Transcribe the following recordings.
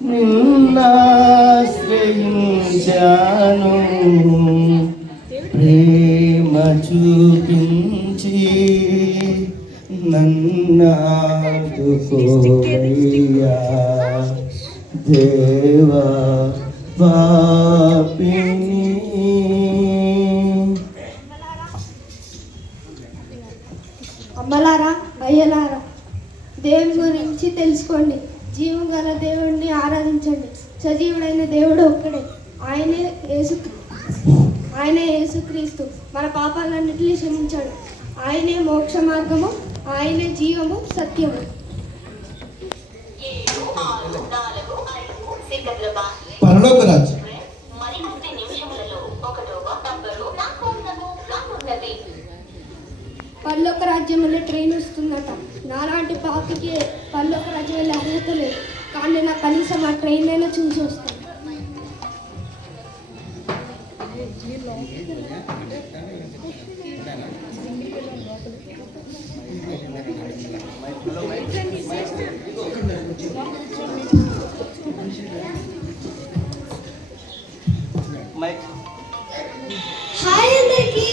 నిన్నాశ్రయించాను ప్రేమ చూపించి నన్నాదుకోవయ్యా. దేవా పాపిని. అమ్మలారా అయ్యలారా దేవుని గురించి తెలుసుకోండి. జీవం గల దేవుడిని ఆరాధించండి. సజీవుడైన దేవుడు ఒక్కడే. ఆయనే యేసు ఆయనే యేసుక్రీస్తు మన పాపాలన్నింటినీ క్షమించాడు. ఆయనే మోక్ష మార్గము ఆయనే జీవము సత్యము. పరలోక రాజ్యం. పరలోక రాజ్యంలో ట్రైన్ వస్తుందట. నాలాంటి పాపికి రాజ్యం వెళ్ళే అర్హత లేదు కానీ నా కనీసం ఆ ట్రైన్ అయినా చూసి వస్తాను. హాయ్ అందరికి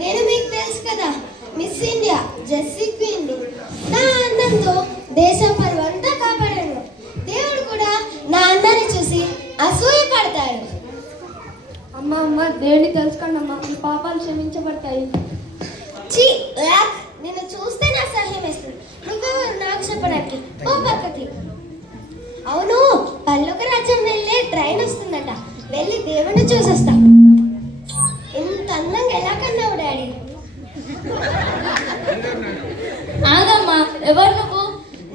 నేను మీకు తెలుసు కదా మిస్ ఇండియా జెస్సీ క్వీన్ అందంతో దేశం పరువంతా కాపాడాను దేవుడు కూడా నా అందాన్ని చూసి అసూయ పడతాడు అమ్మ అమ్మ దేవుని తెలుసుకోండి అమ్మ మీ పాపాలు క్షమించబడతాయి. చి నిన్ను చూస్తే నా సహాయం వేస్తుంది. నువ్వెవరు? నాకు చెప్పడానికి ఓ పక్కకి. అవును పల్లొక రాజ్యం వెళ్ళే ట్రైన్ వస్తుందట. వెళ్ళి దేవుణ్ణి చూసొస్తా. ఇంత అందంగా ఎలా కన్నావు డాడీ? ఆగమ్మా ఎవరు నువ్వు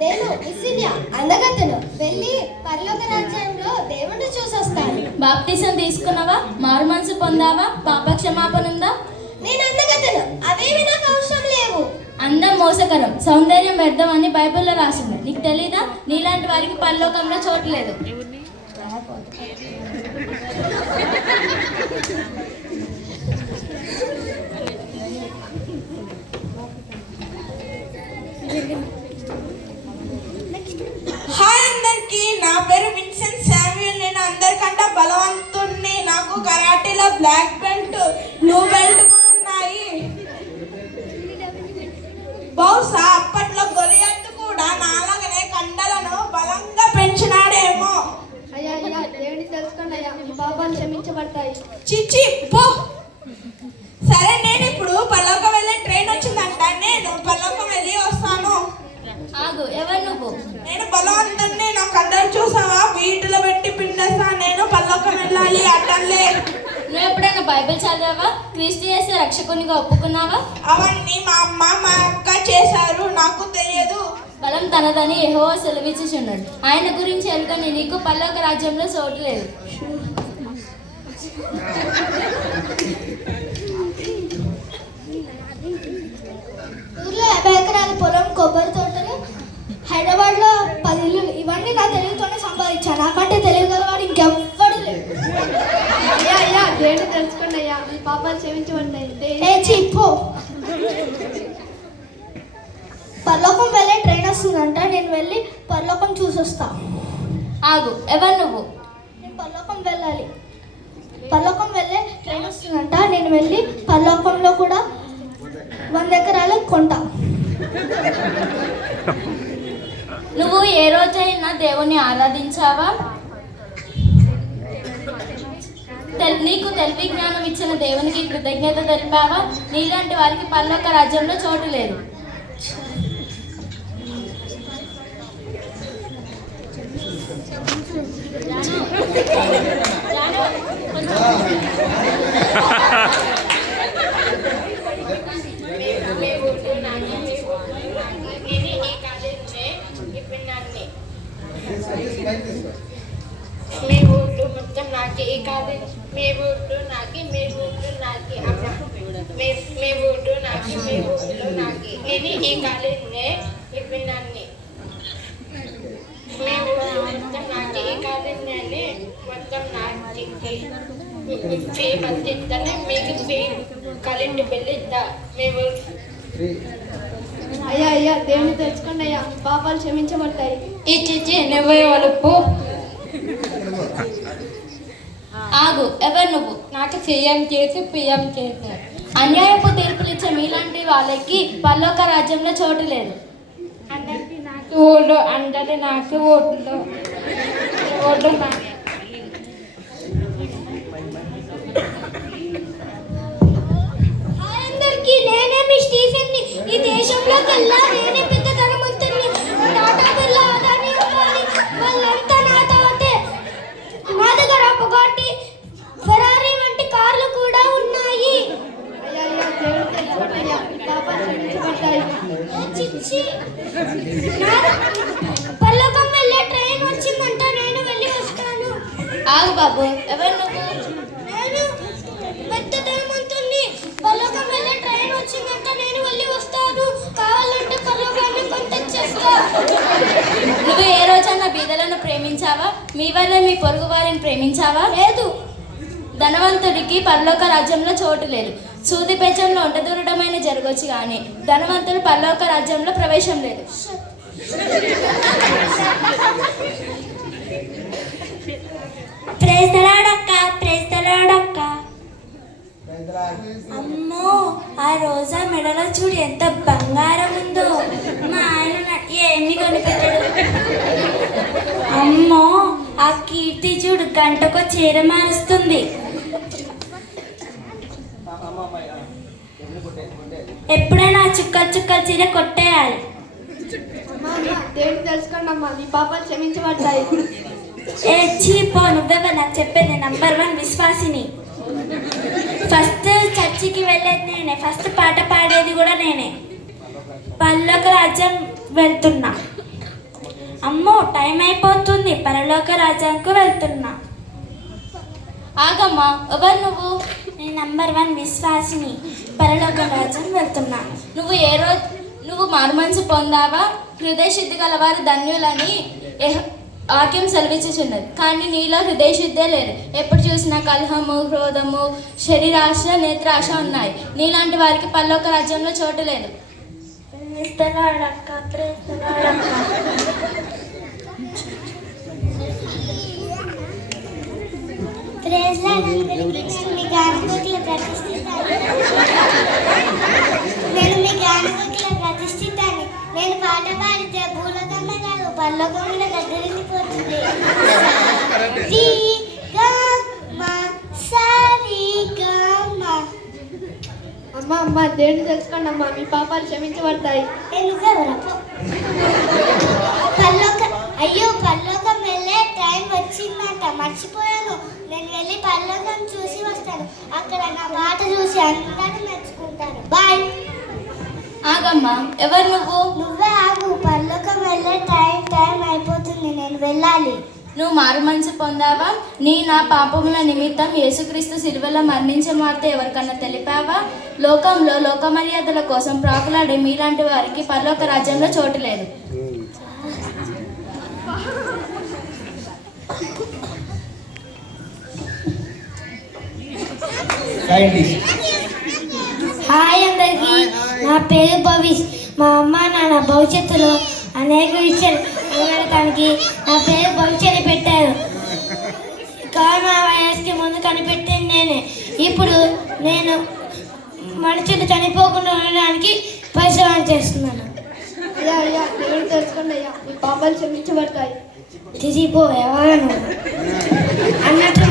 నేను మిస్ ఇండియా అందగత్తెను వెళ్ళి పరలోక రాజ్యంలో దేవుణ్ణి చూసొస్తాను బాప్తీసం తీసుకున్నావా? మారు మనసు పొందావా? పాప క్షమాపణ ఉందా నేను అందగత్తెను అవేవి నాకు అవసరం లేవు. అందం మోసకరం. సౌందర్యం వ్యర్థం అని బైబిల్లో రాసింది. నీకు తెలీదా? నీలాంటి వారికి పరలోకంలో చోటు లేదు. Hi black belt blue belt కూడా ఉన్నాయి. బహుశా అప్పట్లో గొలియత్తు కూడా నాలాగనే కండలను బలంగా పెంచినాడేమో. అయ్యా అయ్యా దేవుని తెలుసుకోండి అయ్యా మీ పాపాలు క్షమించబడతాయి. చిచ్చి పో. సరే నేను ఇప్పుడు పల్లొక వెళ్ళే ట్రైన్ వచ్చిందంట. నేను పల్లొక వెళ్ళి వస్తాను. ఆగు ఎవరు నువ్వు? నేను బలవంతుణ్ణి నా కండలు చూసావా? వీటిలో పెట్టి పిండేస్తా. నేను పల్లొక వెళ్ళాలి నువ్వు ఎప్పుడైనా బైబిల్ చదివావా? క్రీస్తు చేసే రక్షకునిగా ఒప్పుకున్నావా? అవన్నీ మా అమ్మ మా అక్క చేశారు నాకు తెలియదు. బలం తనదని ఎహో సెలవిచ్చుచున్నాడు ఆయన గురించి ఎరుకని నీకు పల్లొక రాజ్యంలో చోటు లేదు. ఊర్లో యాభై ఎకరాల పొలం కొబ్బరి తోటలు హైదరాబాద్లో పది ఇల్లు ఇవన్నీ నా తెలుగుతోనే సంపాదించాను నాకంటే తెలుగు గలవాడు ఇంకెవ్వడు లేడు అయ్యా అయ్యా దేవుని తెలుసుకోండి అయ్యా మీ పాపాలు క్షమించబడతాయి ఏ దే- చిప్పు. పరలోకం వెళ్ళే ట్రైన్ వస్తుందంట. నేను వెళ్ళి పరలోకం చూసొస్తా. ఆగు ఎవరు నువ్వు? నేను పరలోకం వెళ్ళాలి. పరలోకం వెళ్ళే ట్రైన్ వస్తుందంట. నేను వెళ్ళి పరలోకంలో కూడా వంద ఎకరాలు కొంటా. నువ్వు ఏ రోజైనా దేవుని ఆరాధించావా? నీకు తెలివి జ్ఞానం ఇచ్చిన దేవునికి కృతజ్ఞత తెలిపావా? నీలాంటి వారికి పల్లొక్క రాజ్యంలో చోటు లేదు. ఇది నాకే ఈ కాలేజ్ మీ ఊళ్ళు నాకి మీ ఊళ్ళు నాకి. మీ ఊళ్ళు నాకి మీ ఊళ్ళు నాకి. నేను ఈ కాలేజీనే ఇప్పినాన్ని మీ ఊళ్ళు మొత్తం నాకి ఈ కాలేజీనే మొత్తం నాకి. ఫీ మంది ఇస్తానే మీకు ఫీ కరెంట్ బిల్ ఇస్తా మీ ఊళ్ళు అయ్యా అయ్యా దేవుని తెలుసుకోండి అయ్యా. పాపాలు క్షమించబడతాయి. ఇచ్చి నువ్వే వలుపు ఆగు ఎవరు నువ్వు? నాకు సీఎం చేసి పిఎం చేశారు అన్యాయపు తీర్పులు ఇచ్చే మీలాంటి వాళ్ళకి పరలోక రాజ్యంలో చోటు లేదు. అందరికీ నాకు ఓట్లు అందరి నాకు ఓట్లు. ఓట్లు అందరికీ నేనే మీ స్టీఫెన్ ఈ ఈ దేశంలోకెల్లా నేనే పల్లకం వెళ్ళే ట్రైన్ వచ్చిందంట నేను వెళ్ళి వస్తాను. ఆగు బాబు ఎవరు నువ్వు? నేను పెద్ద ధనవంతుని పల్లకం వెళ్ళే ట్రైన్ వచ్చిందంట నేను వెళ్ళి వస్తాను. కావాలంటే పల్లకాన్ని కొంత చేస్తా నువ్వు ఏ రోజన్నా బీదలను ప్రేమించావా? మీ వల్లే మీ పొరుగు వారిని ప్రేమించావా? లేదు. ధనవంతుడికి పరలోక రాజ్యంలో చోటు లేదు. సూది పెంచంలో ఒంట దూరడమైన జరగవచ్చు కానీ ధనవంతుడు పరలోక రాజ్యంలో ప్రవేశం లేదు. అమ్మో ఆ రోజా మెడలో చూడు ఎంత బంగారం ఉందో. మా ఆయన ఏమి కొనిపెట్టాడు అమ్మో ఆ కీర్తి చూడు గంటకు చీర మారుస్తుంది. ఎప్పుడైనా చుక్కలు చుక్కలు చీర కొట్టేయాలి. దేవుడు తెలుసుకోండి అమ్మా పాపాలు ఏ చీపో నువ్వెవరు నాకు చెప్పేది నంబర్ వన్ విశ్వాసిని. ఫస్ట్ చర్చికి వెళ్ళేది నేనే ఫస్ట్ పాట పాడేది కూడా నేనే. పరలోక రాజ్యం వెళ్తున్నా. అమ్మో టైం అయిపోతుంది పరలోక రాజ్యంకు వెళ్తున్నా. ఆగమ్మా ఎవరు నువ్వు? నేను నంబర్ వన్ విశ్వాసిని. పరలోక రాజ్యం వెళ్తున్నా నువ్వు ఏ రోజు నువ్వు మారుమనసు పొందావా హృదయ శుద్ధి గలవారు ధన్యులని వాక్యం సెలవిచ్చుచున్నది కానీ నీలో హృదయ శుద్ధే లేదు ఎప్పుడు చూసినా కలహము క్రోధము శరీరాశ నేత్రాశ ఉన్నాయి నీలాంటి వారికి పల్లోక రాజ్యంలో చోటు లేదు లార్డ్ అందరికీ నేను మీ గానుగోకుల ప్రతిష్ఠితాను నేను పాట పాడితే భూలోకమ్మ కాదు పల్లోకం కూడా దగ్గరిండిపోతుంది అమ్మా అమ్మా. దేవుడు తెలుసుకోండి అమ్మా. మీ పాపాలు క్షమించబడతాయి. అయ్యో పల్లోకం వెళ్ళే టైం వచ్చిందంట మర్చిపోయాను నేను వెళ్ళి పల్లోకం చూసి వస్తాను అక్కడ నా పాట చూసి అందరూ మెచ్చుకుంటారు. బాయ్ ఆగమ్మా ఎవరు నువ్వు? నువ్వే ఆగు పల్లోకం వెళ్ళే టైం టైం అయిపోతుంది నేను వెళ్ళాలి. నువ్వు మారు మనసు పొందావా? నీ నా పాపముల నిమిత్తం యేసుక్రీస్తు సిలువలో మరణించే మాట ఎవరికన్నా తెలిపావా? లోకంలో లోక మర్యాదల కోసం ప్రాకులాడే మీలాంటి వారికి పరలోక రాజ్యంలో చోటు లేదు. సైంటిస్ట్. హాయ్ అందరికి. నా పేరు భవిష్. మా అమ్మ నాన్న భవిష్యత్తులో అనేక విషయాలు నిలబెడటానికి నా పేరు భవిష్యత్ అని పెట్టారు. కరోనా వైరస్కి ముందు కనిపెట్టింది నేనే. ఇప్పుడు నేను మనుషులు చనిపోకుండా ఉండడానికి పరిశ్రమ చేస్తున్నాను. అయ్యా అయ్యా దేవుడు తెలుసుకోండి అయ్యా మీ పాపాలు క్షమించబడతాయి. తిరిగిపో ఎవరు అన్నట్టు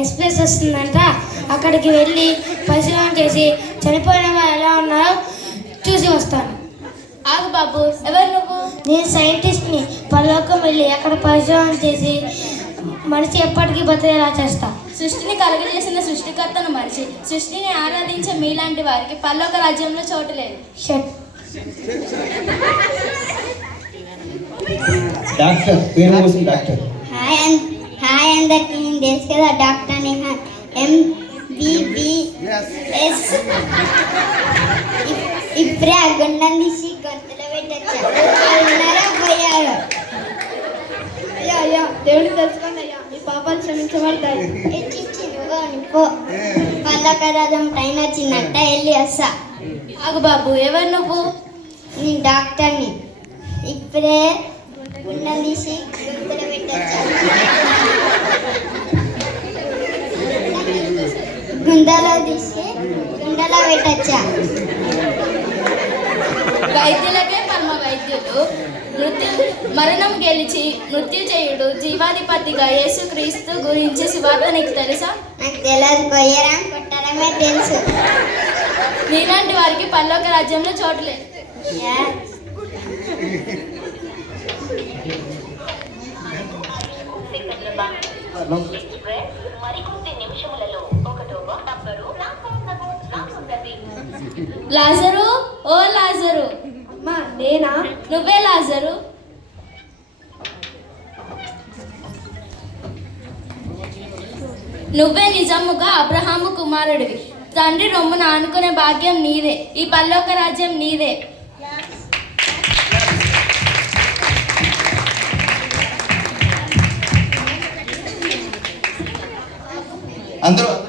ఎక్స్ప్రెస్ వస్తుందంట. అక్కడికి వెళ్ళి పరిశీలన చేసి చనిపోయిన వారు ఎలా ఉన్నారో చూసి వస్తాను. ఆగు బాబు ఎవరు నువ్వు? నేను సైంటిస్ట్ని. పరలోకం వెళ్ళి అక్కడ పరిశోధన చేసి మనిషి ఎప్పటికీ బతికేలా చేస్తా. సృష్టిని కలుగజేసిన సృష్టికర్తను మరిచి సృష్టిని ఆరాధించే మీలాంటి వారికి పరలోక రాజ్యంలో చోటు లేదు. షట్. డాక్టర్ పేరు డాక్టర్? హాయ్ హాయ్ అందరికి. నేను తెలుసు కదా డాక్టర్ నిహాన్ ఎంబీబీఎస్ ఇప్పుడే ఆ గుండం తీసి గొంతులో పెట్టచ్చారు పోయారు అయ్యా అయ్యా దేవుడు తెలుసుకోండి అయ్యా మీ పాపాలు క్షమించబడతాయి నువ్వు నిపో పల్లకరాజం టైం వచ్చిందంట వెళ్ళి వస్తా ఆగు బాబు ఎవరు నువ్వు నేను డాక్టర్ని ఇప్పుడే గుండె తీసి గొంతులో పెట్టచ్చాను గుండెలో తీసి గుండెలో పెట్టచ్చా? వైద్యులకే పరమ వైద్యులు మృత్యు మరణం గెలిచి మృత్యు చేయుడు జీవాధిపతిగా యేసుక్రీస్తు గురించి సువార్త నీకు తెలుసా? నాకు తెలియదు కొయ్యరం కొట్టడమే తెలుసు. నీలాంటి వారికి పల్లోక రాజ్యంలో చోటు లేదు. యా. లాజరు? ఓ లాజరు. అమ్మా నేనా? నువ్వే లాజరు? నువ్వే నిజముగా అబ్రహాము కుమారుడివి. తండ్రి రొమ్మున ఆనుకునే భాగ్యం నీదే. ఈ పల్లోక రాజ్యం నీదే. అందరూ